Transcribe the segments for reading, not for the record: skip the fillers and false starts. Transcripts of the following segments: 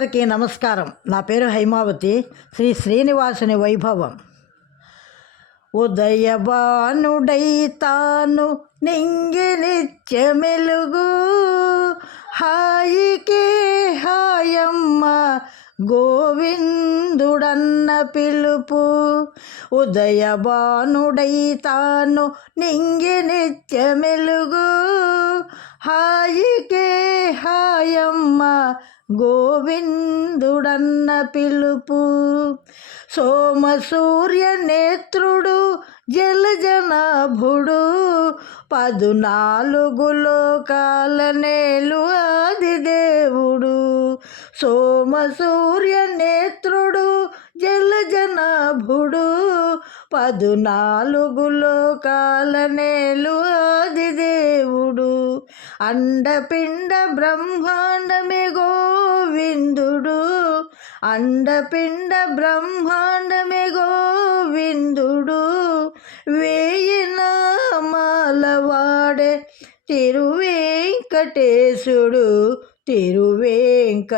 అందరికీ నమస్కారం. నా పేరు హైమావతి. శ్రీ శ్రీనివాసుని వైభవం. ఉదయభానుడై తాను నింగి నిత్య మెలుగు, హాయికే హాయమ్మ గోవిందుడన్న పిలుపు. ఉదయభానుడై తాను నింగి నిత్య మెలుగు, హాయికే హాయమ్మ గోవిందుడన్న పిలుపు. సోమ సూర్య నేత్రుడు జలజనాభుడు, 14 లోకాల నేలు ఆదిదేవుడు. సోమ సూర్య నేత్రుడు జలజనాభుడు, 14 లోకాల నేలు ఆదిదేవుడు. అండపిండ బ్రహ్మాండమే గోవిందుడు, అండపిండ బ్రహ్మాండమే గోవిందుడు. 1000 నామాల వాడే తిరువేంకటేశుడు, తిరువేంకటేశుడు.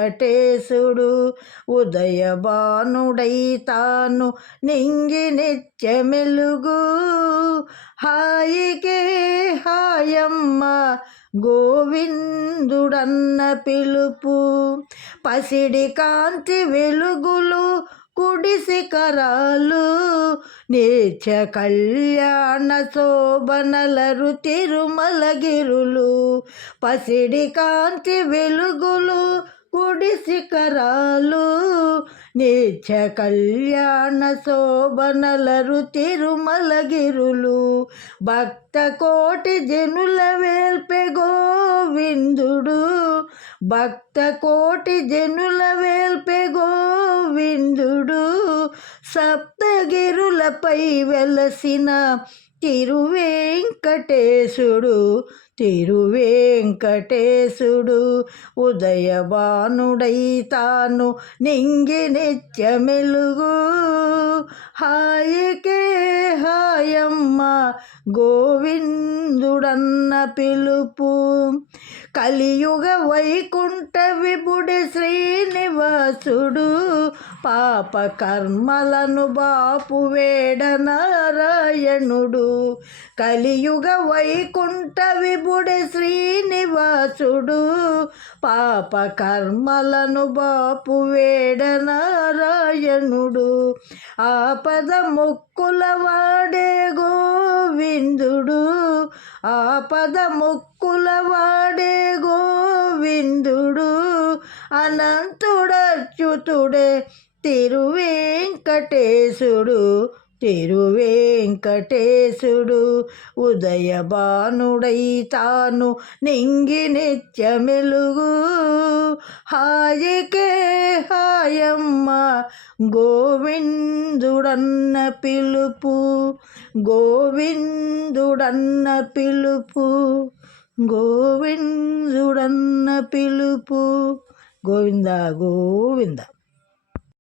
ఉదయభానుడై తాను నింగి నిత్య మెలుగు, హాయికే హాయమ్మ గోవిందుడన్న పిలుపు. పసిడి కాంతి వెలుగులు కుడి శిఖరాలు, నిత్య కళ్యాణ శోభనలరు తిరుమలగిరులు. పసిడి కాంతి వెలుగులు కుడి శిఖరాలు, నిత్య కళ్యాణ శోభనలరు తిరుమలగిరులు. భక్త కోటి జనుల వేల్పె గోవిందుడు, భక్త కోటి జనుల వేల్పె గోవిందుడు. సప్తగిరులపై వెలసిన తిరువేంకటేశుడు, తిరువేంకటేశుడు. ఉదయభానుడై తాను నింగి నిత్య మెలుగు, హాయికే హాయమ్మ గోవిందుడన్న పిలుపు. కలియుగ వైకుంఠ విభుడి శ్రీనివాసుడు, పాప కర్మలను బాపు వేడ నారాయణుడు. కలియుగ వైకుంఠ విభుడి శ్రీనివాసుడు, పాప కర్మలను బాపు వేడ నారాయణుడు. ఆపద మొక్కుల వాడే గోవిందుడు, ఆపద మొక్కుల వాడే గోవిందుడు. అనంతుడచ్యుతుడే తిరువేంకటేశుడు, తిరువేంకటేశుడు. ఉదయభానుడై తాను నింగి నిత్య మెలుగు, హాయికే హాయమ్మ గోవిందుడన్న పిలుపు, గోవిందుడన్న పిలుపు, గోవిందుడన్న పిలుపు. గోవింద గోవింద.